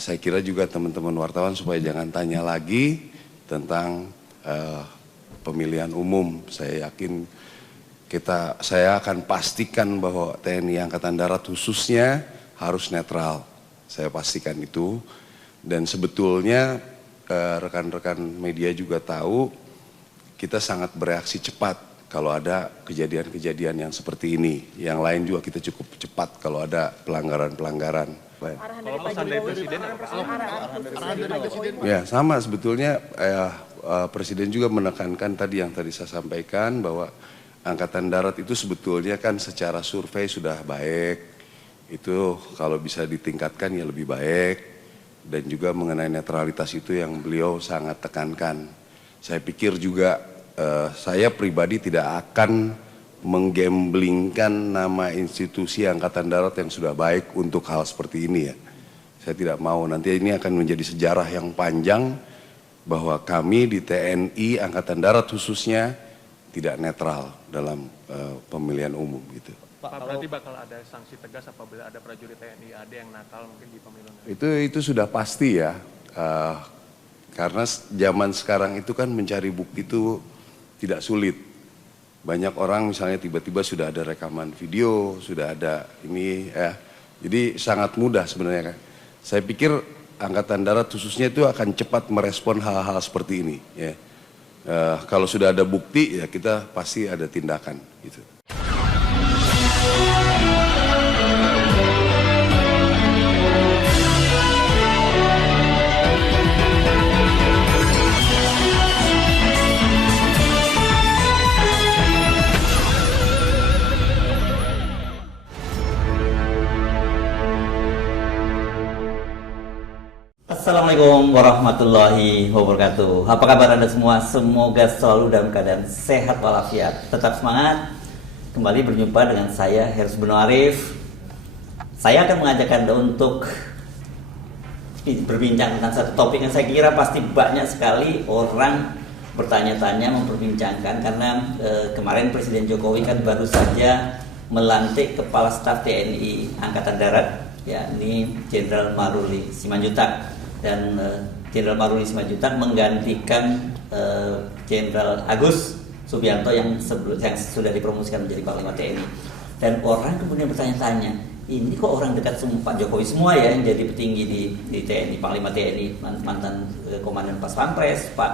saya kira juga teman-teman wartawan supaya jangan tanya lagi tentang pemilihan umum. Saya yakin saya akan pastikan bahwa TNI Angkatan Darat khususnya harus netral. Saya pastikan itu. Dan sebetulnya rekan-rekan media juga tahu kita sangat bereaksi cepat kalau ada kejadian-kejadian yang seperti ini. Yang lain juga kita cukup cepat kalau ada pelanggaran-pelanggaran. Ya sama sebetulnya Presiden juga menekankan tadi yang tadi saya sampaikan bahwa Angkatan Darat itu sebetulnya kan secara survei sudah baik. Itu kalau bisa ditingkatkan ya lebih baik. Dan juga mengenai netralitas itu yang beliau sangat tekankan. Saya pikir juga saya pribadi tidak akan menggamblingkan nama institusi Angkatan Darat yang sudah baik untuk hal seperti ini ya. Saya tidak mau, nanti ini akan menjadi sejarah yang panjang bahwa kami di TNI Angkatan Darat khususnya tidak netral dalam pemilihan umum gitu. Pak, berarti bakal ada sanksi tegas apabila ada prajurit TNI AD yang nakal mungkin di pemilu? Itu sudah pasti ya, karena zaman sekarang itu kan mencari bukti itu tidak sulit. Banyak orang misalnya tiba-tiba sudah ada rekaman video, sudah ada ini ya, jadi sangat mudah sebenarnya kan. Saya pikir Angkatan Darat khususnya itu akan cepat merespon hal-hal seperti ini. Ya. Kalau sudah ada bukti ya kita pasti ada tindakan gitu. Assalamualaikum warahmatullahi wabarakatuh. Apa kabar Anda semua? Semoga selalu dalam keadaan sehat walafiat. Tetap semangat. Kembali berjumpa dengan saya Hersy Beno Arif. Saya akan mengajak Anda untuk berbincang tentang satu topik yang saya kira pasti banyak sekali orang bertanya-tanya, memperbincangkan, karena kemarin Presiden Jokowi kan baru saja melantik Kepala Staf TNI Angkatan Darat, yakni Jenderal Maruli Simanjuntak. Dan Jenderal Maruli Simanjuntak menggantikan Jenderal Agus Subianto yang sudah dipromosikan menjadi Panglima TNI. Dan orang kemudian bertanya-tanya, ini kok orang dekat Pak Jokowi semua ya yang jadi petinggi di TNI, Panglima TNI, mantan Komandan Pas Pampres, Pak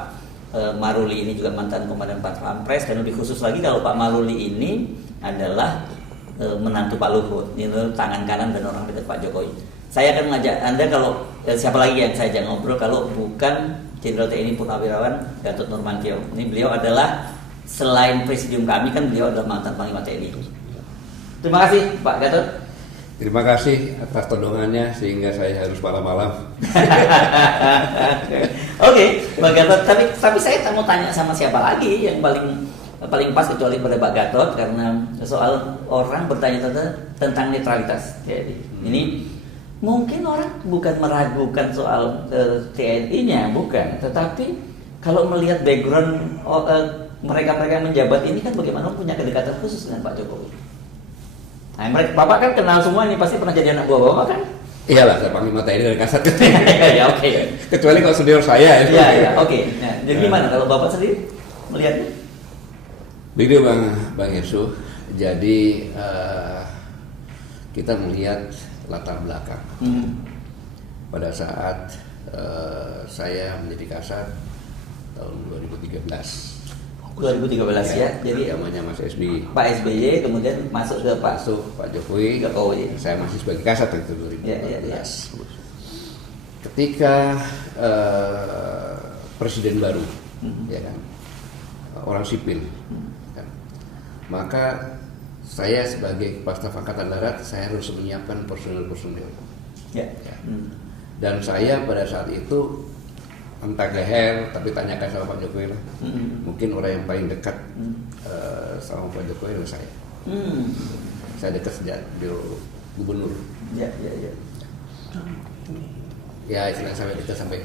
Maruli ini juga mantan Komandan Pas Pampres, dan lebih khusus lagi kalau Pak Maruli ini adalah menantu Pak Luhut, ini tangan kanan dan orang dekat Pak Jokowi. Saya akan mengajak Anda, kalau siapa lagi yang saya ajak ngobrol kalau bukan Jenderal TNI Purnawirawan Gatot Nurmantio. Ini beliau adalah, selain presidium kami kan beliau adalah mantan Panglima TNI. Terima kasih Pak Gatot. Terima kasih atas todongannya sehingga saya harus malam-malam. Oke, Pak Gatot. Tapi saya mau tanya sama siapa lagi yang paling pas kecuali pada Pak Gatot, karena soal orang bertanya tentang netralitas TNI. Ini mungkin orang bukan meragukan soal TNI-nya, bukan, tetapi kalau melihat background mereka-mereka yang menjabat ini kan bagaimana punya kedekatan khusus dengan Pak Jokowi. Nah, Bapak kan kenal semua ini, pasti pernah jadi anak buah Bapak kan? Iyalah, saya Panglima TNI dari Kasat. Ya, oke. Kecuali kalau senior saya. Iya, oke. Nah, jadi gimana kalau Bapak sendiri melihatnya? Begitu Bang Hersy. Jadi kita melihat latar belakang. Pada saat saya menjadi Kasat tahun 2013. 2013 ya. Jadi zamannya Mas SBY. Pak SBY kemudian masuk ke Pak Jokowi. Saya masih sebagai Kasat itu 2014. Ya. Ketika presiden baru, ya kan, orang sipil, kan, maka saya sebagai Kepala Staf Angkatan Darat saya harus menyiapkan personil. Ya. Dan saya pada saat itu entah leher, tapi tanyakan sama Pak Jokowi lah. Mungkin orang yang paling dekat sama Pak Jokowi adalah saya. Saya dekat sejak di gubernur. Ya, istilah sampai dekat sampai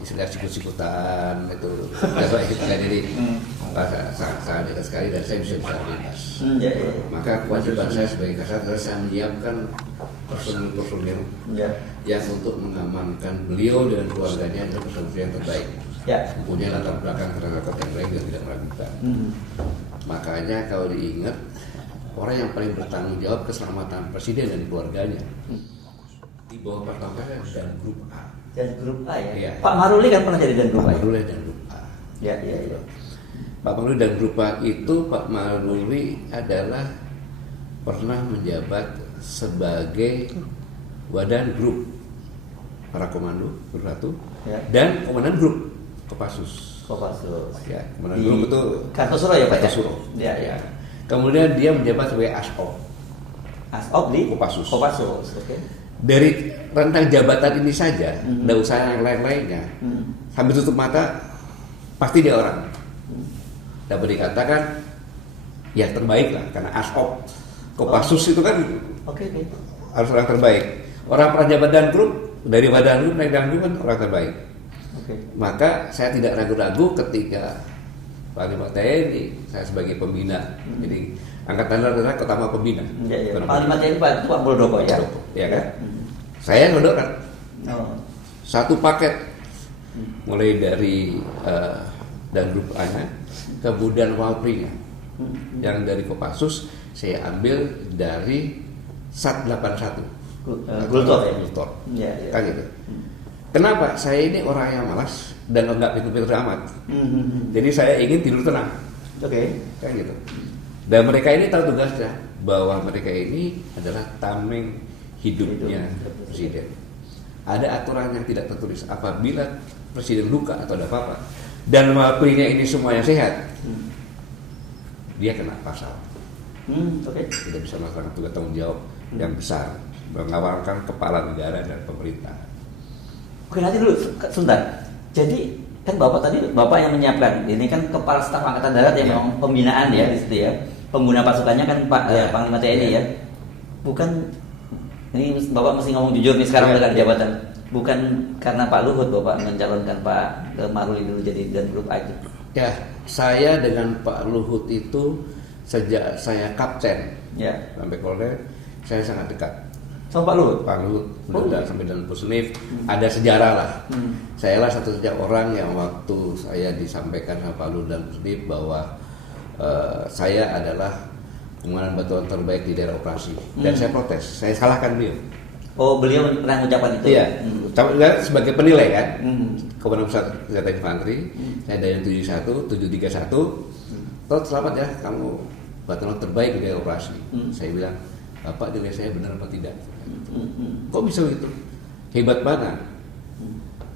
istilah sikut-sikutan itu jadi sangat dekat sekali dan saya bisa bebas. Maka kewajiban saya sebagai Kasat adalah saya menyiapkan personil yang untuk mengamankan beliau dan keluarganya adalah personil yang terbaik. Mempunyai latar belakang terhadap yang baik dan tidak meragukan. Makanya kalau diingat, orang yang paling bertanggung jawab keselamatan presiden dan keluarganya di bawah Pak Tongkar dan grup A. Dan grup A ya? Iya. Pak Maruli kan pernah jadi dan grup A? Pak Maruli dan grup A. Ya. Pak Maruli dan grup A itu, Pak Maruli adalah pernah menjabat sebagai wadah grup para komando grup 1 dan komandan grup Kopassus. Ya, komandan grup itu Kartosuro ya Pak? Kartosuro. Ya. Kemudian dia menjabat sebagai ASOP. ASOP di Kopassus. Oke. Dari rentang jabatan ini saja, tidak usah yang lain-lainnya. Sambil tutup mata, pasti dia orang. Dapat dikatakan, ya terbaik lah, karena ASOP. Kopassus itu kan harus orang terbaik. Orang prajabat dan grup, dari badan grup naik dan grup kan orang terbaik. Maka saya tidak ragu-ragu ketika Panglima TNI, saya sebagai pembina, jadi Angkatan Darat adalah Kotama Pembina. Panglima TNI Pak Muldoko ya? Ya kan? Saya ngedokan satu paket, mulai dari dan grup A-nya, kemudian Walpri-nya, yang dari Kopassus saya ambil dari Sat 81 Gultor. Kan gitu. Kenapa? Saya ini orang yang malas dan nggak pintar-pintar amat. Jadi saya ingin tidur tenang. Kan gitu. Dan mereka ini tahu tugasnya, bahwa mereka ini adalah tameng hidupnya presiden. Ada aturan yang tidak tertulis. Apabila presiden luka atau ada apa-apa, dan Walpri-nya ini semuanya sehat, dia kena pasal. Tidak bisa melakukan tugas tanggung jawab yang besar, mengawalkan kepala negara dan pemerintah. Oke, nanti dulu sebentar. Jadi kan Bapak yang menyiapkan. Ini kan Kepala Staf Angkatan Darat yang memang pembinaan ya di situ ya. Pengguna pasukannya kan Panglima TNI ya. Bukan, ini Bapak mesti ngomong jujur nih sekarang dengan jabatan. Bukan karena Pak Luhut Bapak mencalonkan Pak Maruli dulu jadi dan grup A itu. Ya, saya dengan Pak Luhut itu sejak saya kapten sampai kolonel, saya sangat dekat. Sama Pak Luhut? Pak Luhut, udah sampai dalam Pusnif, ada sejarah lah. Saya lah satu-satunya orang yang waktu saya disampaikan sama Pak Luhut dan Pusnif bahwa saya adalah komandan batuan terbaik di daerah operasi. Dan saya protes, saya salahkan beliau. Oh, beliau pernah mengucapkan itu? Iya, sebagai penilai kan, Komandan Pusat Senjata Infanteri, saya dari 71, 731, toh selamat ya, kamu batuan terbaik di daerah operasi. Saya bilang, Bapak nilai saya benar apa tidak? Kok bisa begitu? Hebat banget.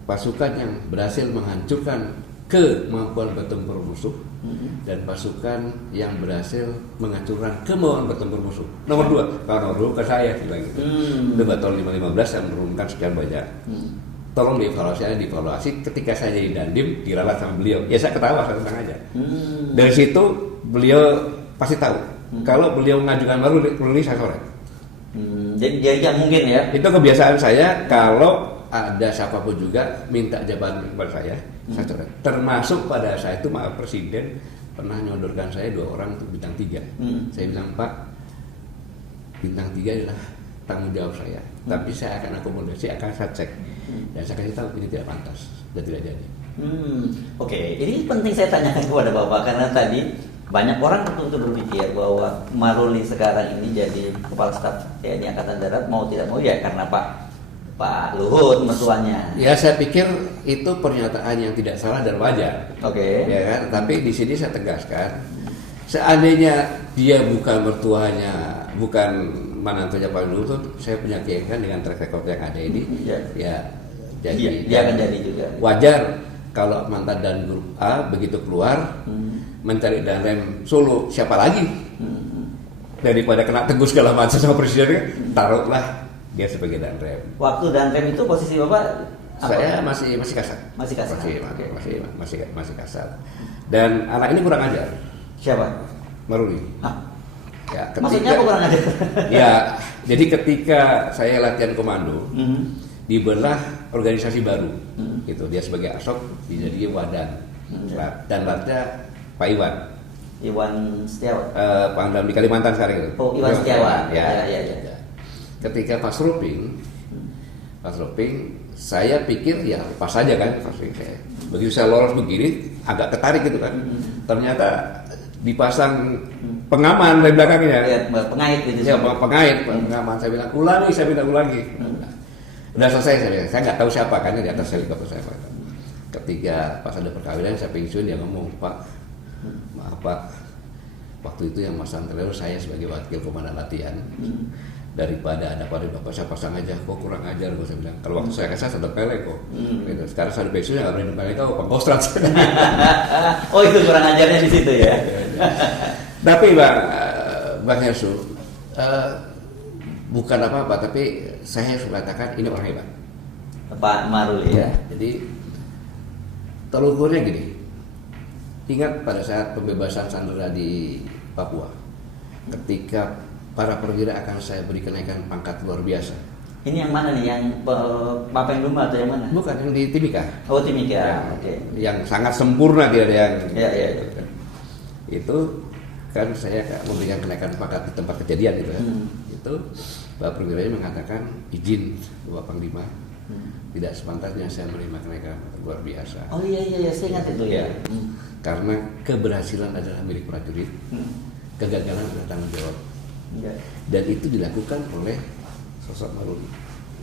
Pasukan yang berhasil menghancurkan kemampuan bertempur musuh dan pasukan yang berhasil menghancurkan kemampuan bertempur musuh. Nomor 2, kalau nomor 2 ke saya bilang gitu. Itu Baton 515 yang menurunkan sekian banyak. Tolong dievaluasi ketika saya jadi Dandim diralat sama beliau. Ya saya ketawa, saya tenang aja. Dari situ beliau pasti tahu. Kalau beliau mengajukan Maruli saya sore. Jadi nggak mungkin ya? Itu kebiasaan saya kalau ada siapapun juga minta jabatan kepada saya coret. Termasuk pada saat itu Pak Presiden pernah nyodorkan saya 2 orang untuk bintang 3. Saya bilang, Pak, bintang 3 adalah tanggung jawab saya. Tapi saya akan akomodasi, akan saya cek. Dan saya kasih tahu ini tidak pantas dan tidak jadi. Oke, ini penting saya tanyakan kepada Bapak karena tadi banyak orang tentu berpikir bahwa Maruli sekarang ini jadi Kepala Staf TNI Angkatan Darat mau tidak mau ya karena Pak Luhut mertuanya. Ya saya pikir itu pernyataan yang tidak salah dan wajar. Ya kan? Tapi di sini saya tegaskan, seandainya dia bukan mertuanya, bukan menantunya Pak Luhut, saya punya keyakinan dengan track record yang ada ini, ya jadi dia akan jadi juga. Wajar kalau mantan dan grup A begitu keluar mencari Danrem Solo, siapa lagi daripada kena tegur segala macam sama presiden, taruhlah dia sebagai Danrem. Waktu Danrem itu posisi Bapak apa? Saya masih kasat. Masih kasat. Masih kasat. Dan anak ini kurang ajar. Siapa? Maruli. Maksudnya apa kurang ajar? Ya, jadi ketika saya latihan komando, dibelah organisasi baru. Gitu. Dia sebagai Asok dijadikan Wadan. Dan Latnya Pak Iwan Setiawan. Pangdam di Kalimantan sekarang itu. Oh, Iwan Setiawan. Ya. Ketika Pak Roping, saya pikir ya pas saja kan, begitu saya lolos begini, agak ketarik gitu kan. Ternyata dipasang pengaman dari belakangnya. Ya, pengait gitu. Ya, pengaman. Saya bilang ulangi. Udah selesai saya nggak tahu siapa kan di atas helikopter saya. Ketika pas ada perkawinan saya pensiun, dia ngomong, Pak, maaf Pak, waktu itu yang Mas Antrero saya sebagai wakil komandan latihan. Daripada ada pada bapak saya pasang aja, kok kurang ajar, saya bilang. Kalau waktu saya kasih ada pelek kok. Sekarang saya udah pensiun nggak berani pelek kok, pangkostrat. Oh, itu kurang ajarnya di situ ya. Tapi Bang Hersul, bukan apa-apa, tapi saya harus mengatakan ini orang hebat. Pak Maruli ya. Jadi teluhurnya gini. Ingat pada saat pembebasan sandera di Papua, ketika para perwira akan saya beri kenaikan pangkat luar biasa. Ini yang mana nih? Yang Mapeng Duma atau yang mana? Bukan, yang di Timika. Oh, Timika. Ya, Oke. Yang sangat sempurna dia yang. Ya. Itu kan saya memberikan kenaikan pangkat di tempat kejadian gitu kan. Itu Pak Perwiranya mengatakan izin Bapak Panglima. Tidak sepantasnya saya menerima kenaikan luar biasa. Oh iya, saya ingat itu ya. Karena keberhasilan adalah milik prajurit, kegagalan adalah tanggung jawab. Dan itu dilakukan oleh sosok Maruli.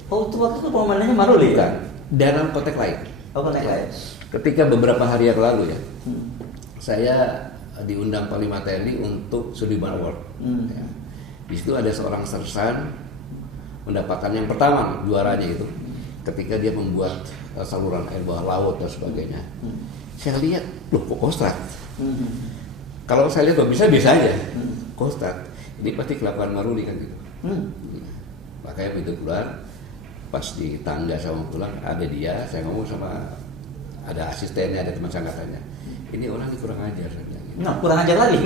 Oh, itu waktu itu komandannya Maruli? Bukan, dalam konteks lain. Oh, konteks lain. Ketika beberapa hari yang lalu ya, saya diundang Panglima TNI untuk Sudirman Award. Ya. Di situ ada seorang sersan mendapatkan yang pertama juaranya itu, ketika dia membuat saluran air bawah laut dan sebagainya. Saya lihat, loh kok kostrat? Kalau saya lihat kok bisa aja, kostrat. Ini pasti kelakuan Maruli kan gitu. Makanya begitu keluar, pas di tangga sama pulang ada dia, saya ngomong sama ada asistennya, ada teman sangkatannya. Ini orang ini kurang ajar, saya bilang. Nah, kurang ajar lagi.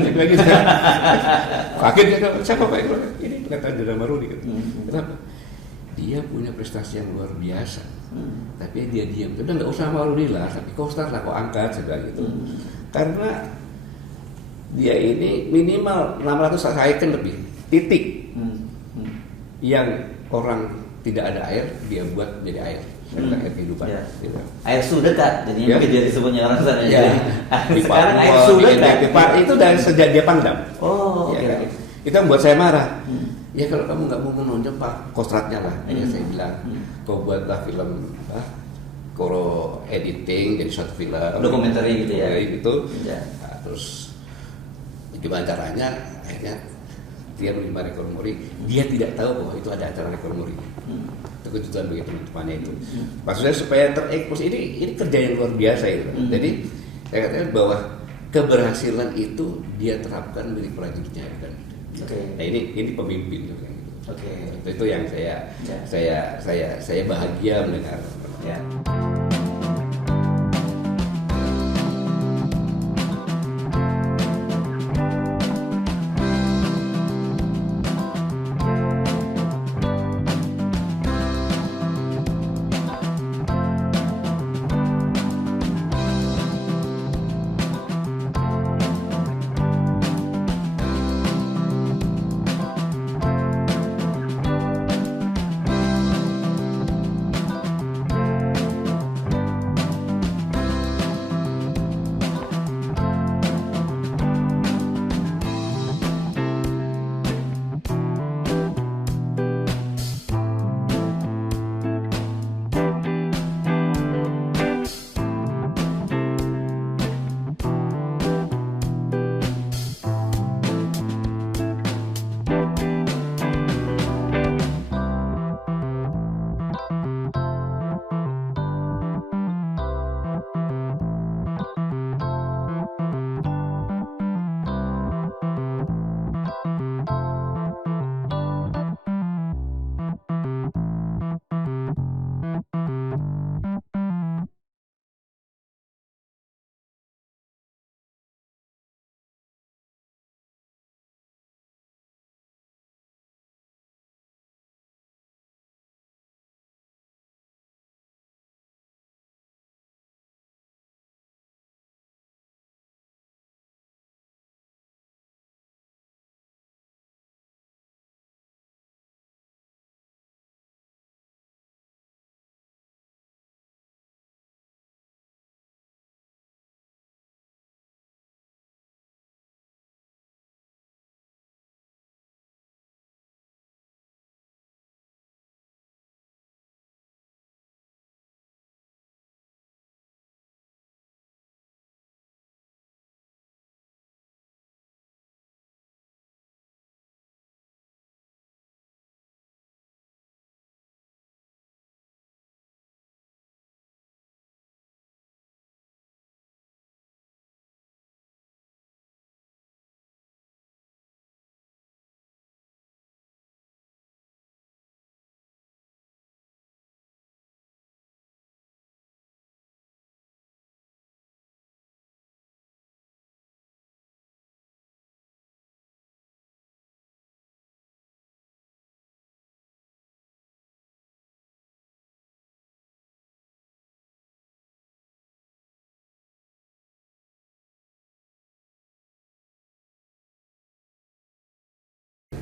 Kaget dia, siapa Pak? Ini kata Jenderal Maruli kan. Kenapa? Dia punya prestasi yang luar biasa, tapi dia diam. Udah nggak usah Maruli lah, tapi kostrat lah kok angkat, saya bilang gitu. Karena dia ini minimal 600 icon lebih titik yang orang tidak ada air dia buat jadi air, air kehidupan. Ya. Gitu. Air sudekat, jadi mungkin dia disebutnya orang sana. Ya. Sekarang air sudekat. Itu dari sejak dia Pangdam. Oh, oke. Ya, kan? Itu yang buat saya marah. Ya kalau kamu nggak mau menonjol Pak, kostratnya lah. Ya saya bilang, kau buatlah film, koro editing jadi suatu film. Dokumenter gitu ya. Gitu. Ya. Nah, terus gimana caranya? Akhirnya dia menerima rekor muri. Dia tidak tahu bahwa itu ada acara rekor muri. Itu kejutan bagi teman-temannya itu. Maksudnya supaya terekspos ini kerja yang luar biasa itu. Jadi saya katakan bahwa keberhasilan itu dia terapkan milik prajuritnya kan. Nah ini pemimpin gitu. Itu yang saya bahagia mendengar. Ya.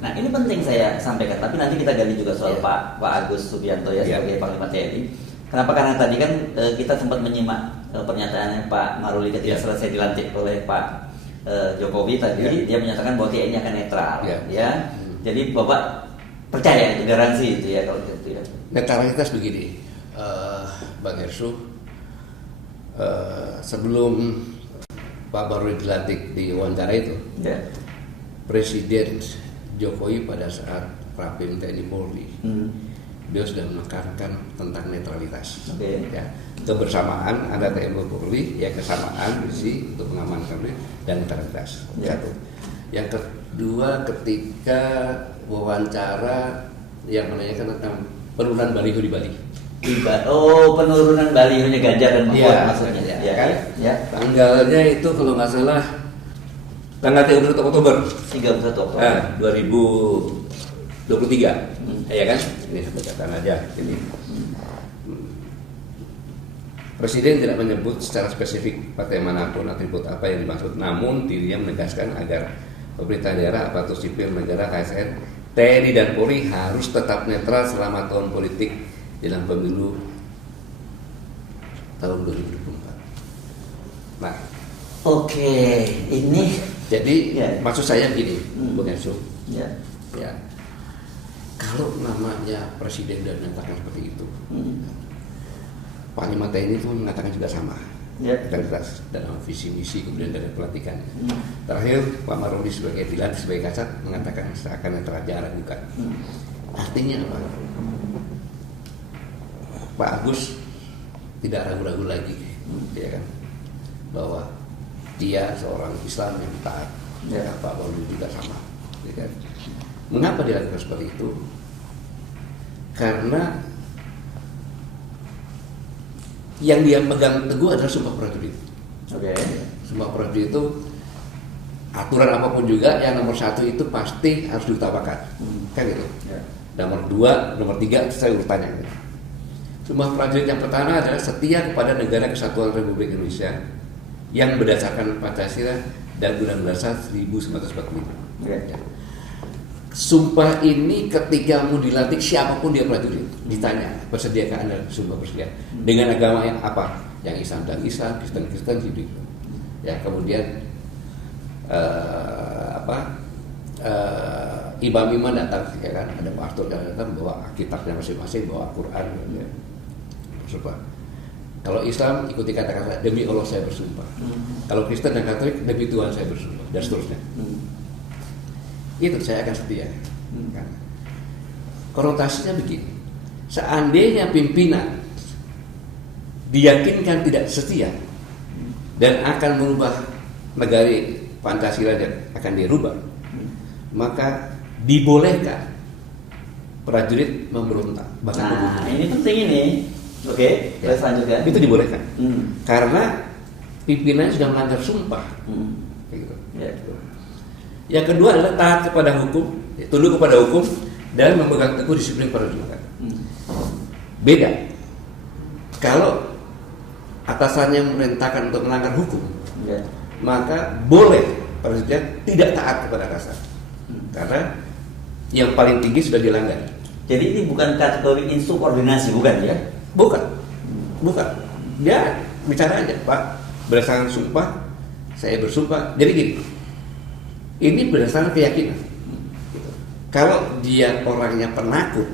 Nah ini penting saya sampaikan, tapi nanti kita gali juga soal Pak Agus Subianto ya sebagai Panglima TNI. Kenapa? Karena tadi kan kita sempat menyimak pernyataannya Pak Maruli ketika selesai dilantik oleh Pak Jokowi tadi, dia menyatakan bahwa TNI akan netral, ya. Jadi Bapak percaya itu garansi itu ya kalau gitu ya. Netralitas begini, Bang Hersu, sebelum Pak Maruli dilantik di wawancara itu, Presiden Jokowi pada saat Rapim TNI Polri, beliau sudah menekankan tentang netralitas. Ya, kebersamaan ada TNI Polri, ya kesamaan visi untuk mengamankan dan netralitas. Satu. Yang kedua, ketika wawancara yang menanyakan tentang penurunan baliho di Bali. Penurunan balihonya Ganjar dan Mahfud maksudnya. Kan? Tanggalnya itu kalau nggak salah tanggal 31 Oktober 2023, ya kan? Ini sebutkan aja. Ini Presiden tidak menyebut secara spesifik partai manapun atribut apa yang dimaksud, namun dirinya menegaskan agar pemerintah daerah, aparatur sipil negara, KSN, TNI dan Polri harus tetap netral selama tahun politik dalam pemilu tahun 2024. Nah, ini jadi maksud saya gini, Bung Enso, ya, kalau namanya presiden dan mengatakan seperti itu, Panglima TNI itu mengatakan juga sama, integritas dalam visi misi kemudian dari pelatihan. Terakhir Pak Maruli sebagai dilantik sebagai Kasat mengatakan seakan netral, jangan ragukan. Artinya apa? Pak Agus tidak ragu-ragu lagi, ya kan, bahwa dia seorang Islam yang taat. Pak Maruli juga sama, ya kan. Mengapa dia lakukan seperti itu? Karena yang dia pegang teguh adalah Sumpah Prajurit. Sumpah Prajurit itu aturan apapun juga yang nomor 1 itu pasti harus diutamakan, kan gitu. Nomor 2, nomor 3 saya urutannya. Gitu. Sumpah Prajurit yang pertama adalah setia kepada Negara Kesatuan Republik Indonesia yang berdasarkan Pancasila dan Undang-Undang Dasar 1945. Sumpah ini ketika mau dilantik siapapun dia prajurit ditanya persediaan dan sumpah bersedia dengan agama yang apa, yang Islam dan Islam, Kristen Kristen gitu. Ya kemudian imam-imam datang, ya kan, ada pastor yang datang bawa kitabnya masing-masing, bawa Al-Quran, ya. Bersumpah. Kalau Islam ikuti kata-kata demi Allah saya bersumpah. Kalau Kristen dan Katolik demi Tuhan saya bersumpah dan seterusnya. Itu saya akan setia. Kan? Konotasinya begini. Seandainya pimpinan diyakinkan tidak setia dan akan merubah negara Pancasila dan akan dirubah, maka dibolehkan prajurit memberontak. Nah, ini penting ini. Oke, kita selanjutkan. Itu dibolehkan. Karena pimpinan sudah melanggar sumpah. Gitu. Yang kedua adalah taat kepada hukum, tunduk kepada hukum dan memegang teguh disiplin prajurit. Beda. Kalau atasannya memerintahkan untuk melanggar hukum, maka boleh prajurit tidak taat kepada atasan. Karena yang paling tinggi sudah dilanggar. Jadi ini bukan kategori insubordinasi, bukan ya? Bukan. Dia bicara aja, Pak, berdasarkan sumpah, saya bersumpah. Jadi gini, ini berdasarkan keyakinan. Kalau dia orangnya penakut,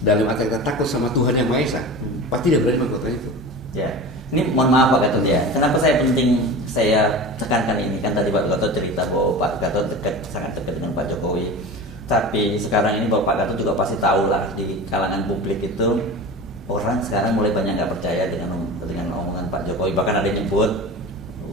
dalam arti kata takut sama Tuhan Yang Maha Esa, pasti dia berani melakukan itu. Ya, ini mohon maaf Pak Gatot ya. Kenapa saya tekankan ini? Kan tadi Pak Gatot cerita bahwa Pak Gatot sangat dekat dengan Pak Jokowi. Tapi sekarang ini Pak Gatot juga pasti tahu lah di kalangan publik itu orang sekarang mulai banyak nggak percaya dengan omongan Pak Jokowi. Bahkan ada yang nyebut,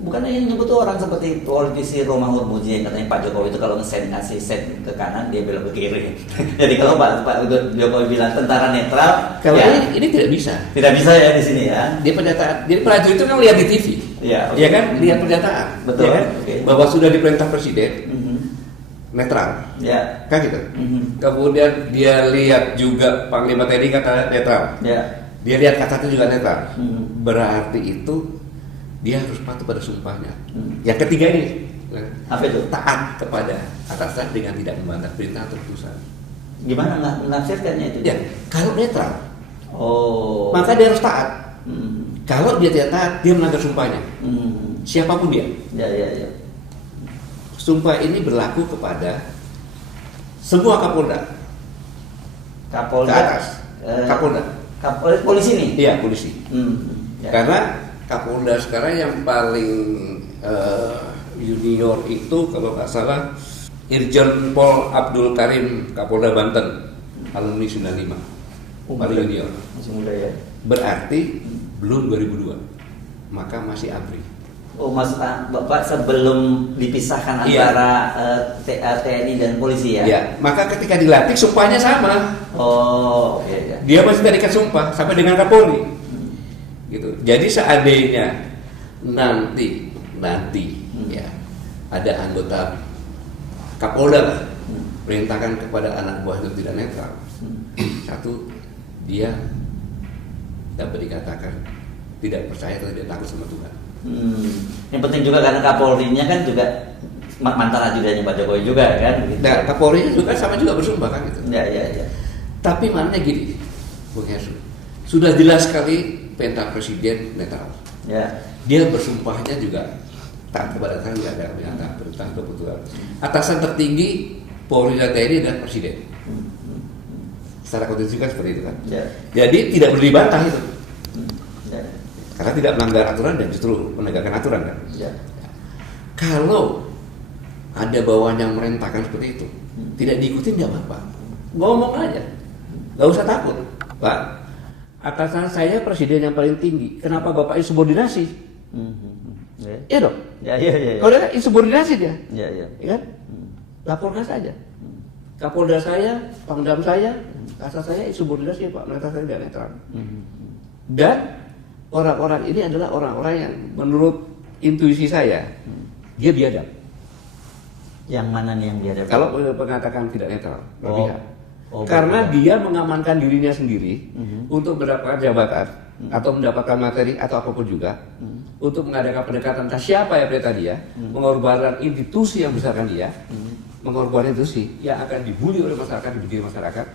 bukan ada yang nyebut tuh orang seperti politisi Roma Hurmuzi yang katanya Pak Jokowi itu kalau ngasih sen ke kanan dia belok ke kiri. Jadi kalau Pak Jokowi bilang tentara netral, kalau ya, ini tidak bisa ya di sini ya. Dia pernyataan, jadi prajurit itu kan lihat di TV, ya kan, lihat pernyataan, betul, ya kan? Bahwa sudah diperintah presiden. Netral, kan gitu. Kemudian dia lihat juga Panglima TNI kata netral, dia lihat kata itu juga netral. Berarti itu dia harus patuh pada sumpahnya. Yang ketiga ini Apa itu? Taat kepada atasan dengan tidak membantah perintah atau keputusan. Gimana menafsirkannya itu? Ya, kalau netral, Oh. maka dia harus taat. Kalau dia tidak taat, dia melanggar sumpahnya. Siapapun dia. Ya. Sumpah ini berlaku kepada semua Kapolda. Kapolda. Ke atas. Kapolda. Polisi nih? Iya, polisi. Ya. Karena Kapolda sekarang yang paling junior itu kalau nggak salah Irjen Pol Abdul Karim, Kapolda Banten, alumni 95. Paling junior. Masih muda ya. Berarti belum 2002. Maka masih ABRI. Oh, Bapak sebelum dipisahkan Iya. antara TNI dan polisi ya? Ya, maka ketika dilantik sumpahnya sama. Oh, iya. Dia masih terikat sumpah sampai dengan Kapolri. Gitu. Jadi seandainya nanti ya ada anggota Kapolda lah, perintahkan kepada anak buah itu tidak netral. Satu, dia dapat dikatakan tidak percaya atau tidak takut sama Tuhan. Yang penting juga karena Kapolri-nya kan juga mantan ajudannya Pak Jokowi juga kan? Gitu. Nah, Kapolri juga sama juga bersumpah kan gitu. Ya. Tapi maknanya gini, Bung Hersud, sudah jelas sekali perintah presiden netral. Ya. Dia bersumpahnya juga taat kepada atasan, tidak ada perintah keputusan. Atasan tertinggi Polri dan TNI adalah presiden. Secara konstitusi kan seperti itu kan. Ya. Jadi tidak boleh dibantah itu. Ya. Karena tidak melanggar aturan dan justru menegakkan aturan kan. Ya. Kalau ada bawahan yang merentahkan seperti itu, tidak diikuti tidak apa-apa. Ngomong aja, nggak usah takut, Pak. Atasan saya presiden yang paling tinggi. Kenapa bapak insubordinasi? Iya dong. Ya. Kalau dia insubordinasi dia, Ya. ya kan? Laporkan saja. Kapolda saya, Pangdam saya, kasat saya insubordinasi Pak, mereka saya tidak netral. Dan orang-orang ini adalah orang-orang yang menurut intuisi saya dia biadab. Yang mana nih yang biadab? Kalau mengatakan tidak netral, berpihak. Oh, Karena dia mengamankan dirinya sendiri untuk mendapatkan jabatan atau mendapatkan materi atau apapun juga untuk mengadakan pendekatan entah siapa yang perintah dia, mengorbankan institusi yang besarkan dia, mengorbankan institusi yang akan dibully oleh masyarakat, dibenci masyarakat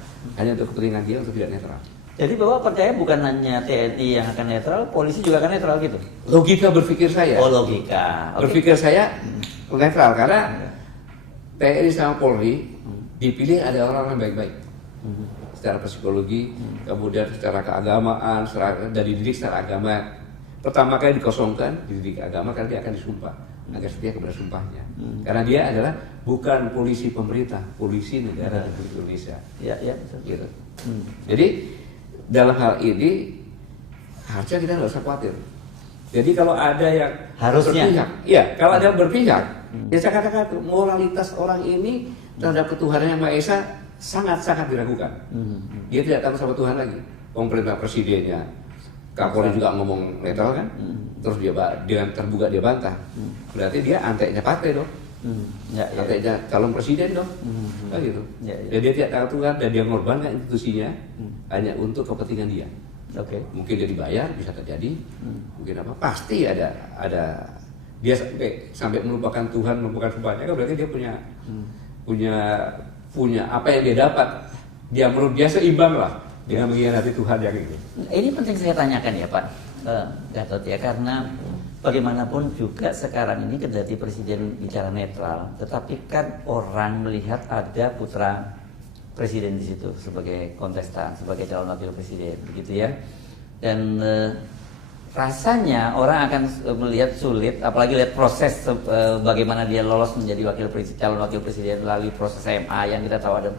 hanya untuk kepentingan dia untuk tidak netral. Jadi Bapak percaya bukan hanya TNI yang akan netral, polisi juga akan netral gitu? Logika berpikir saya. Oh, logika. Oke. Berpikir saya netral karena TNI sama Polri dipilih ada orang yang baik-baik. Secara psikologi, kemudian secara keagamaan, dari didik secara agama. Pertama kali dikosongkan, dididik agama karena dia akan disumpah agar setia kepada sumpahnya. Karena dia adalah bukan polisi pemerintah, polisi negara Republik Indonesia. Ya, betul. Gitu. Jadi dalam hal ini harusnya kita nggak usah khawatir. Jadi kalau ada yang Harusnya. berpihak, iya, kalau ada yang berpihak, ya saya katakan moralitas orang ini terhadap ketuhanan yang Maha Esa sangat-sangat diragukan. Dia tidak takut sama Tuhan lagi. Pemerintah presidennya, Kapolri juga ngomong netral kan, terus dia dengan terbuka dia bantah. Berarti dia anteknya partai dong. Anteknya calon presiden dong. Kan gitu. Dan dia tidak takut Tuhan dan dia mengorbankan institusinya hanya untuk kepentingan dia. Oke. Mungkin dia dibayar, bisa terjadi. Mungkin apa? Pasti ada dia sampai melupakan Tuhan, melupakan sumpahnya kan berarti dia punya apa yang dia dapat. Dia menurut dia seimbang lah dengan mengkhianati Tuhan yang itu. Ini penting saya tanyakan ya Pak Gatot ya, karena bagaimanapun juga sekarang ini kendati presiden bicara netral, tetapi kan orang melihat ada putra presiden di situ sebagai kontestan, sebagai calon wakil presiden, begitu ya. Dan rasanya orang akan melihat sulit, apalagi lihat proses bagaimana dia lolos menjadi calon wakil presiden melalui proses SMA yang kita tahu ada.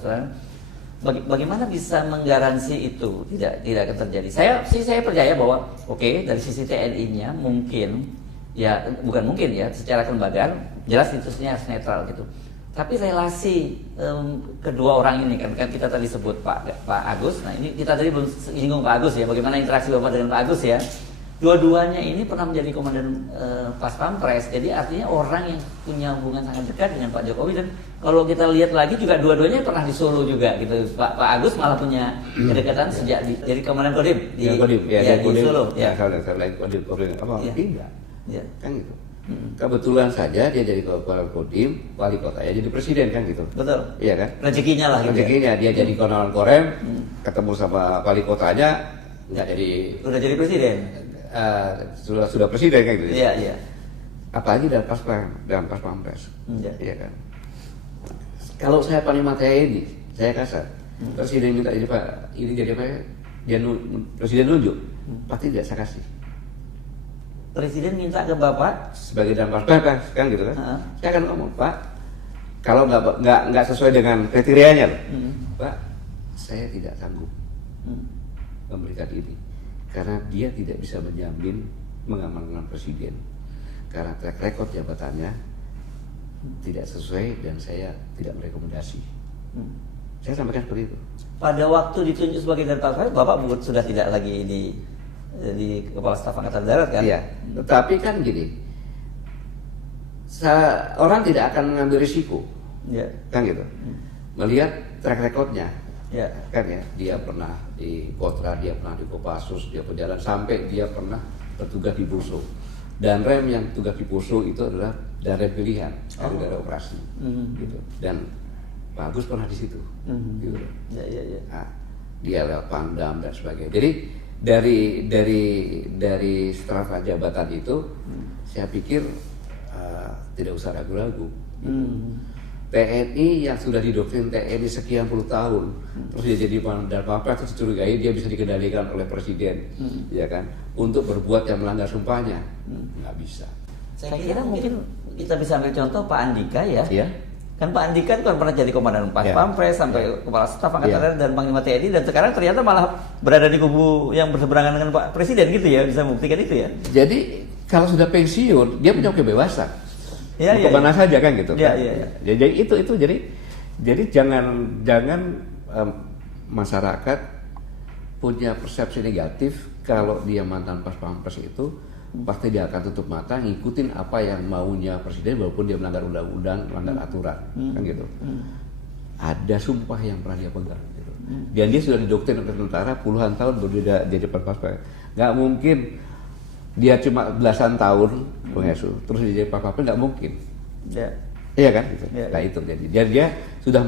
Bagaimana bisa menggaransi itu tidak akan terjadi? Saya percaya bahwa dari sisi TNI-nya mungkin ya bukan mungkin ya secara kelembagaan jelas institusinya harus netral gitu. Tapi relasi kedua orang ini kan kita tadi sebut Pak Agus. Nah ini kita tadi belum singgung Pak Agus ya. Bagaimana interaksi Bapak dengan Pak Agus ya? Dua-duanya ini pernah menjadi komandan Pas Pampres. Jadi artinya orang yang punya hubungan sangat dekat dengan Pak Jokowi. Dan kalau kita lihat lagi juga dua-duanya pernah di Solo juga gitu. Pak Agus malah punya kedekatan sejak jadi komandan Kodim di Solo. Ya, kalau Kodim apa? Ya. Tidak. Ya. Kan gitu. Kebetulan saja dia jadi kepala Kodim, wali kotanya jadi presiden kan gitu. Betul. Iya kan? Rezekinya lah gitu. Rezekinya dia jadi konon korem, ketemu sama wali kotanya nggak jadi. Udah jadi presiden. Sudah presiden kan gitu. Iya, iya. Apalagi dalam pas pampres. Iya. Iya kan? Kalau saya Panglima TNI, saya kasar. Presiden minta jadi Pak, ini jadi apa ya? Presiden nunjuk, pasti tidak saya kasih. Presiden minta ke Bapak Sebagai dalam paspres kan gitu kan? Saya akan ngomong, Pak, kalau nggak sesuai dengan kriterianya loh, Pak, saya tidak sanggup memberikan ini karena dia tidak bisa menjamin mengamankan presiden karena track record jabatannya tidak sesuai dan saya tidak merekomendasi. Saya sampaikan seperti itu. pada waktu ditunjuk sebagai Dirjen Bapak sudah tidak lagi di Kepala Staf Angkatan Darat kan? Iya. Tetapi kan gini, orang tidak akan mengambil risiko, kan gitu. Melihat track recordnya, kan ya. Dia pernah di Kotra, dia pernah di Kopassus, dia berjalan sampai dia pernah bertugas di Puso. Dan rem yang tugas di Puso itu adalah daerah pilihan, daerah operasi, gitu. Dan Pak Agus pernah di situ, gitu. Nah, dia lewat Pangdam dan sebagainya. Jadi dari setelah jabatan itu, saya pikir tidak usah ragu-ragu. TNI yang sudah didoktrin TNI sekian puluh tahun, terus dia jadi Pangdam apa terus dicurigai dia bisa dikendalikan oleh presiden, ya kan? Untuk berbuat yang melanggar sumpahnya, nggak bisa. Saya kira mungkin kita bisa ambil contoh Pak Andika ya. Iya. Kan Pak Andika itu kan pernah jadi komandan Pas Pampres sampai Kepala Staf Angkatan Darat dan Panglima TNI dan sekarang ternyata malah berada di kubu yang berseberangan dengan Pak Presiden gitu ya, bisa membuktikan itu ya. Jadi kalau sudah pensiun dia punya kebebasan. Kemana saja kan gitu. Jadi itu jadi jangan masyarakat punya persepsi negatif kalau dia mantan Pas Pampres itu pasti dia akan tutup mata ngikutin apa yang maunya presiden walaupun dia melanggar undang-undang, melanggar aturan, kan gitu. Ada sumpah yang pernah dia pegang gitu. Dan dia sudah didoktrin oleh tentara puluhan tahun baru dia jadi Pas Pampres. Nggak mungkin dia cuma belasan tahun pengasuh terus dia jadi Pas Pampres, nggak mungkin. Iya kan gitu. Nah itu jadi dia sudah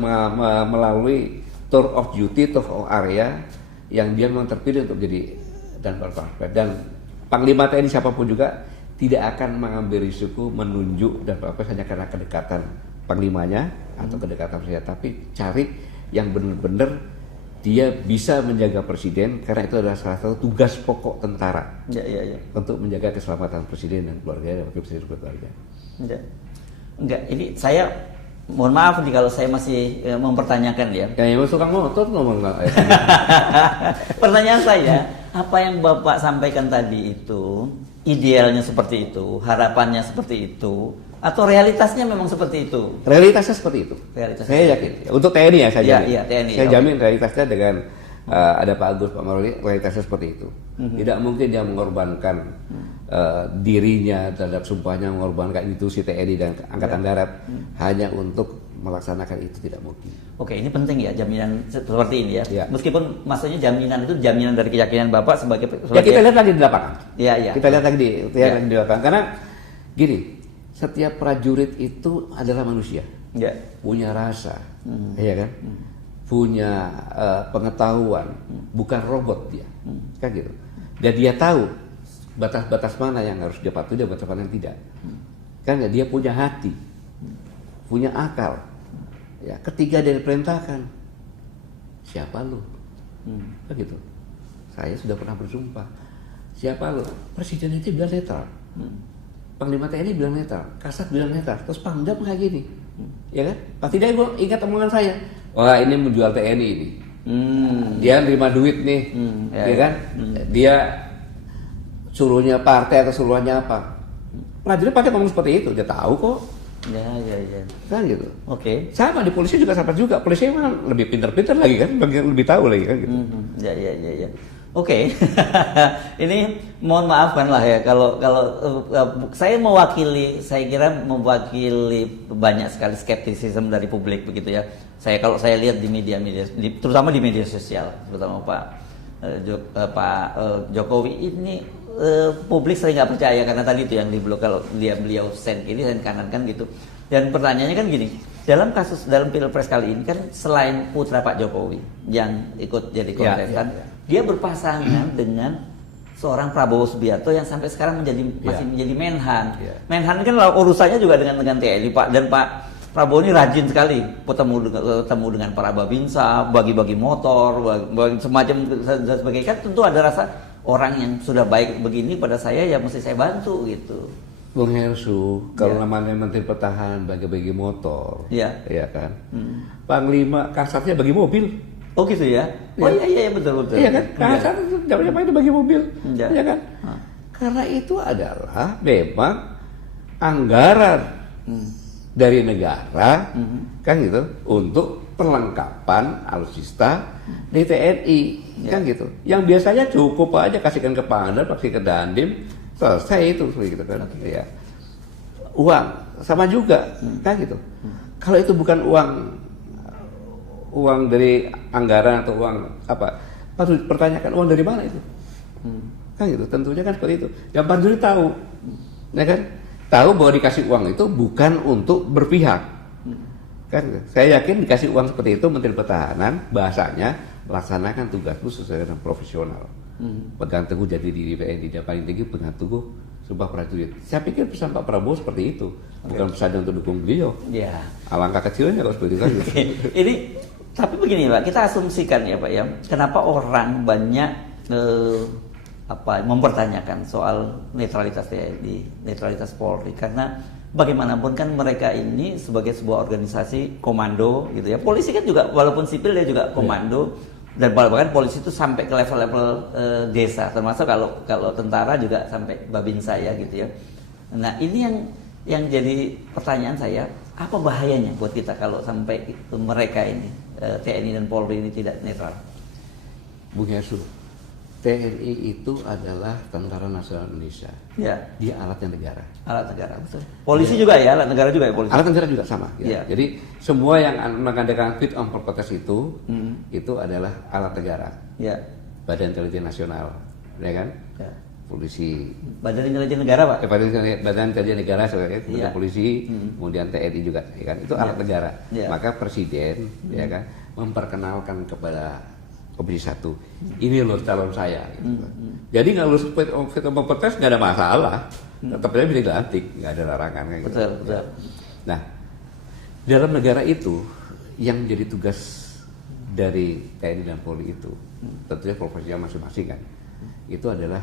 melalui tour of duty, tour of area yang dia memang terpilih untuk jadi dan Pas Pampres. Dan Panglima TNI siapapun juga tidak akan mengambil risiko menunjuk dan Pampres hanya karena kedekatan panglimanya atau kedekatan presiden, tapi cari yang benar-benar dia bisa menjaga presiden karena itu adalah salah satu tugas pokok tentara untuk menjaga keselamatan presiden dan keluarga dan wakil presiden dan keluarga. Enggak, ini saya mohon maaf nih kalau saya masih mempertanyakan ya. Kayaknya suka ngotot ngomong. Pertanyaan saya, apa yang Bapak sampaikan tadi itu idealnya seperti itu, harapannya seperti itu, atau realitasnya memang seperti itu? Realitasnya seperti itu. Saya yakin. Untuk TNI ya saya jamin. TNI, saya jamin realitasnya dengan ada Pak Agus, Pak Maruli, realitasnya seperti itu. Tidak mungkin dia mengorbankan dirinya terhadap sumpahnya, mengorbankan institusi TNI dan Angkatan Darat hanya untuk melaksanakan itu, tidak mungkin. Oke, ini penting ya jaminan seperti ini ya. Meskipun maksudnya jaminan itu jaminan dari keyakinan Bapak sebagai ya kita lihat lagi di lapangan. Kita lihat lagi di lapangan karena gini, setiap prajurit itu adalah manusia. Punya rasa. Iya kan? Punya pengetahuan, bukan robot dia. Kan gitu. Dan dia tahu batas-batas mana yang harus dia patuhi dan batas mana yang tidak. Kan dia punya hati, punya akal. Ya, ketika dia diperintahkan, siapa lu? Begitu. Saya sudah pernah bersumpah. Siapa lu? Presiden itu bilang netral. Panglima TNI bilang netral, Kasat bilang netral, terus Pangdam kayak gini. Ya kan? Pasti dia ingat omongan saya. Wah, ini menjual TNI ini. Dia nerima duit nih. Ya kan? Dia suruhnya partai atau suruhannya apa? Prajurit pasti ngomong seperti itu, dia tahu kok. Kan gitu. Oke. Sama di polisi juga sama juga. Polisi memang lebih pintar-pintar lagi kan, lebih tahu lagi kan gitu. Oke. Ini mohon maafkan lah ya kalau saya kira mewakili banyak sekali skeptisisme dari publik begitu ya. Kalau saya lihat di media terutama di media sosial, terutama Pak Jokowi ini publik sering nggak percaya karena tadi itu yang di blog kalau beliau send kiri dan kanan kan gitu. Dan pertanyaannya kan gini, dalam pilpres kali ini kan selain putra Pak Jokowi yang ikut jadi kontestan, dia berpasangan dengan seorang Prabowo Subianto yang sampai sekarang masih menjadi Menhan. Menhan kan urusannya juga dengan TNI Pak, dan Pak Prabowo ini rajin sekali bertemu dengan para babinsa, bagi-bagi motor, bagi semacam dan sebagainya. Kan tentu ada rasa orang yang sudah baik begini pada saya ya mesti saya bantu gitu. Bung Hersu, kalau namanya Menteri Pertahanan bagi-bagi motor, ya kan. Panglima Kasatnya bagi mobil. Oh gitu ya? Oh iya betul. Iya kan? Kasat itu siapa itu bagi mobil, ya kan? Karena itu adalah memang anggaran dari negara, kan gitu, untuk perlengkapan alutsista di TNI, kan gitu. Yang biasanya cukup aja kasihkan ke Pangdam, kasih ke Dandim, selesai itu gitu kan. Ya. Uang sama juga, kan gitu. Kalau itu bukan uang dari anggaran atau uang apa, harus dipertanyakan uang dari mana itu, kan gitu. Tentunya kan seperti itu. Yang Pak Juri tahu, ya kan, tahu bahwa dikasih uang itu bukan untuk berpihak, kan gitu. Saya yakin dikasih uang seperti itu Menteri Pertahanan bahasanya laksanakan tugasmu sesuai dengan profesional. Pegang teguh jadi diri TNI, dia paling tinggi pegang teguh sumpah prajurit. Saya pikir pesan Pak Prabowo seperti itu, bukan pesan untuk dukung beliau. Ya. Alangkah kecilnya kalau seperti itu. Ini tapi begini Pak, kita asumsikan ya Pak ya, kenapa orang banyak mempertanyakan soal netralitas TNI, netralitas Polri, karena bagaimanapun kan mereka ini sebagai sebuah organisasi komando gitu ya. Polisi kan juga walaupun sipil dia juga komando. Dan bahkan polisi itu sampai ke level-level desa, termasuk kalau tentara juga sampai babinsa ya gitu ya. Nah ini yang jadi pertanyaan saya, apa bahayanya buat kita kalau sampai mereka ini TNI dan Polri ini tidak netral? Bung Hersu, TNI itu adalah Tentara Nasional Indonesia. Ya. Dia alatnya negara. Alat negara, betul. Polisi juga ya, alat negara juga ya polisi. Alat negara juga sama. Ya. Jadi semua yang mengadakan fit and proper test itu adalah alat negara. Ya. Badan Intelijen Nasional, ya kan? Ya. Polisi. Badan Intelijen Negara Pak. Badan Intelijen Negara sebagai polisi, kemudian TNI juga, ya kan? Itu alat negara. Ya. Maka Presiden, ya kan, memperkenalkan kepada Komisi 1, ini loh calon saya. Gitu. Jadi nggak lulus fit and proper test nggak ada masalah, tetap aja bisa dilantik, nggak ada larangan. Gitu. Betul. Nah, dalam negara itu yang menjadi tugas dari TNI dan Polri itu, tentunya profesinya masing-masing kan, itu adalah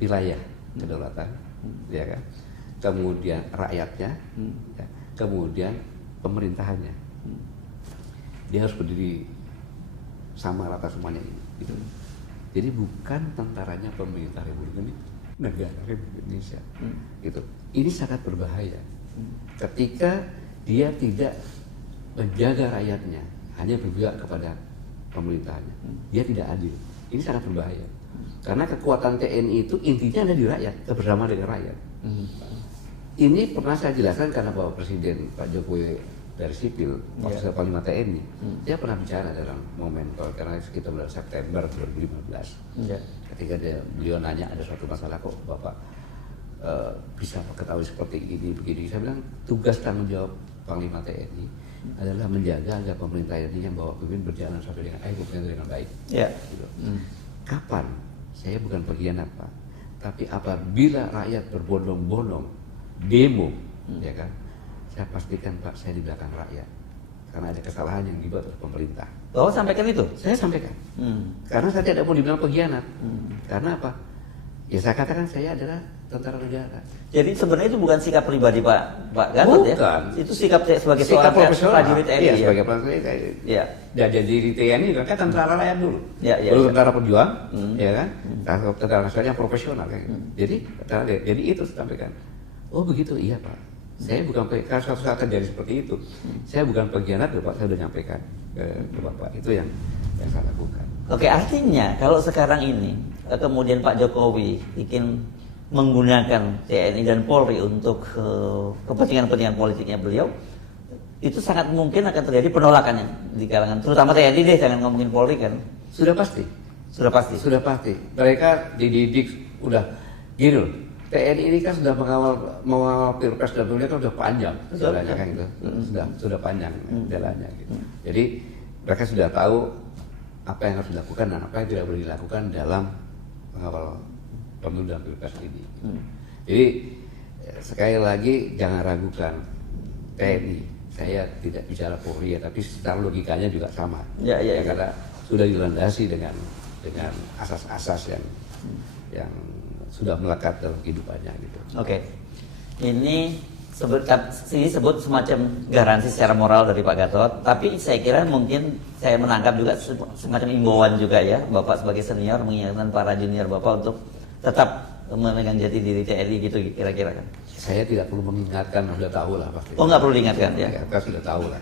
wilayah kedaulatan, ya kan, kemudian rakyatnya, ya, kemudian pemerintahannya, dia harus berdiri sama rata semuanya ini. Gitu. Jadi bukan tentaranya pemerintah Republik Indonesia, negara Republik Indonesia. Gitu. Ini sangat berbahaya ketika dia tidak menjaga rakyatnya, hanya berpihak kepada pemerintahannya. Dia tidak adil. Ini sangat berbahaya. Karena kekuatan TNI itu intinya ada di rakyat, kebersamaan dengan rakyat. Ini pernah saya jelaskan karena Bapak Presiden Pak Jokowi dari sipil, Wakil Panglima TNI, dia pernah bicara dalam momen karena sekitar bulan September 2015, ketika beliau nanya ada suatu masalah kok Bapak bisa ketahui seperti ini begini. Saya bilang tugas tanggung jawab Panglima TNI adalah menjaga agar pemerintah ini yang bawa pemimpin berjalan sampai dengan baik. Gitu. Kapan? Saya bukan pengkhianat Pak, tapi apabila rakyat berbondong-bondong demo, ya kan? Saya pastikan Pak, saya di belakang rakyat. Karena ada kesalahan yang dibuat oleh pemerintah. Oh, sampaikan itu? Saya sampaikan. Karena saya tidak mau dibilang pengkhianat. Karena apa? Ya saya katakan saya adalah tentara negara. Jadi sebenarnya itu bukan sikap pribadi Pak Gatot ya? Bukan. Itu sikap sebagai sikap seorang prajurit TNI. Iya, sebagai prajurit TNI. Iya. Dan jadi di TNI kan tentara rakyat dulu. Baru tentara pejuang, ya kan? Tentara nasional yang profesional kan. Jadi itu saya sampaikan. Oh begitu, iya Pak. Saya bukan kalau suatu saat terjadi seperti itu, saya bukan pengkhianat, Bapak, saya sudah nyampaikan ke Bapak, itu yang saya lakukan. Oke, artinya kalau sekarang ini kemudian Pak Jokowi ingin menggunakan TNI dan Polri untuk kepentingan-kepentingan politiknya beliau, itu sangat mungkin akan terjadi penolakan di kalangan, terutama TNI deh, jangan ngomongin Polri kan. Sudah pasti. Sudah pasti. Sudah pasti. Mereka dididik udah gini loh. TNI ini kan sudah mengawal pilpres dan pilek kan sudah panjang jalannya kan gitu, sudah panjang jalannya gitu. Jadi mereka sudah tahu apa yang harus dilakukan dan apa yang tidak boleh dilakukan dalam mengawal pemilu dan pilpres ini. Jadi sekali lagi jangan ragukan TNI. Saya tidak bicara Polri ya, tapi secara logikanya juga sama. Ya, karena sudah dilandasi dengan asas-asas yang sudah melekat dalam kehidupannya gitu. Oke. Ini sebut semacam garansi secara moral dari Pak Gatot, tapi saya kira mungkin saya menangkap juga semacam imbauan juga ya, Bapak sebagai senior mengingatkan para junior Bapak untuk tetap memegang jati diri TNI gitu kira-kira kan. Saya tidak perlu mengingatkan, sudah tahu lah pasti. Oh, nggak perlu diingatkan ya? Kita sudah tahu lah.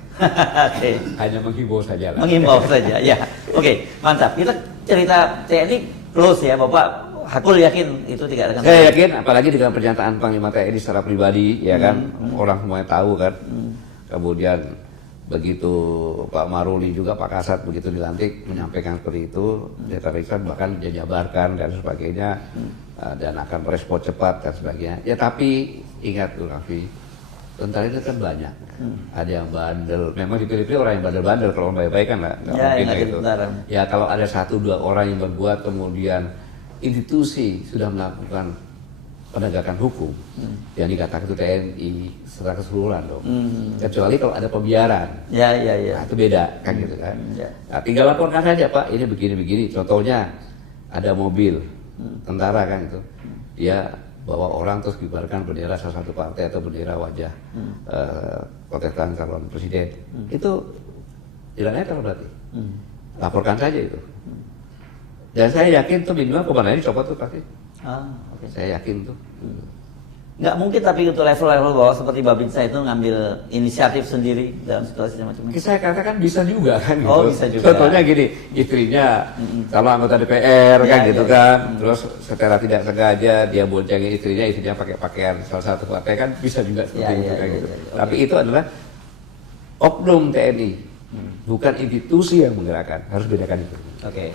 Oke. Hanya menghimbau saja lah. Menghimbau saja, ya. Oke, mantap. Kita cerita TNI close ya, Bapak. Hakul yakin itu tidak akan. Saya yakin, apalagi dengan pernyataan Panglima TNI secara pribadi, ya kan, orang semuanya tahu kan. Kemudian begitu Pak Maruli juga Pak Kasat begitu dilantik menyampaikan seperti itu, dia bahkan dijabarkan dan sebagainya, dan akan merespon cepat dan sebagainya. Ya tapi ingat tuh Raffi, tentara itu kan banyak. Ada yang bandel. Memang dipilih-pilih orang yang bandel-bandel, kalau orang baik-baik kan nggak mungkin kayak gitu. Ya kalau ada 1-2 orang yang berbuat kemudian institusi sudah melakukan penegakan hukum yang dikatakan itu TNI secara keseluruhan dong. Kecuali kalau ada pembiaran. Nah, itu beda kan gitu kan. Nah, tinggal laporkan saja Pak, ini begini-begini. Contohnya ada mobil tentara kan itu. Dia bawa orang terus kibarkan bendera salah satu partai atau bendera wajah kontestan calon presiden. Itu tidak netral berarti. Laporkan saja itu. Dan saya yakin tuh minimal komandannya dicopot tuh pasti. Okay. Saya yakin tuh. Nggak mungkin tapi untuk level-level bawah seperti Babinsa itu ngambil inisiatif sendiri dalam situasi semacam ini. Saya katakan bisa juga kan gitu. Oh, bisa juga. Contohnya gini, istrinya sama anggota DPR kan gitu kan. Terus secara tidak sengaja dia boncengin istrinya pakai pakaian salah satu partai kan bisa juga seperti itu kan gitu. Tapi itu adalah oknum TNI, bukan institusi yang menggerakkan. Harus bedakan itu. Oke.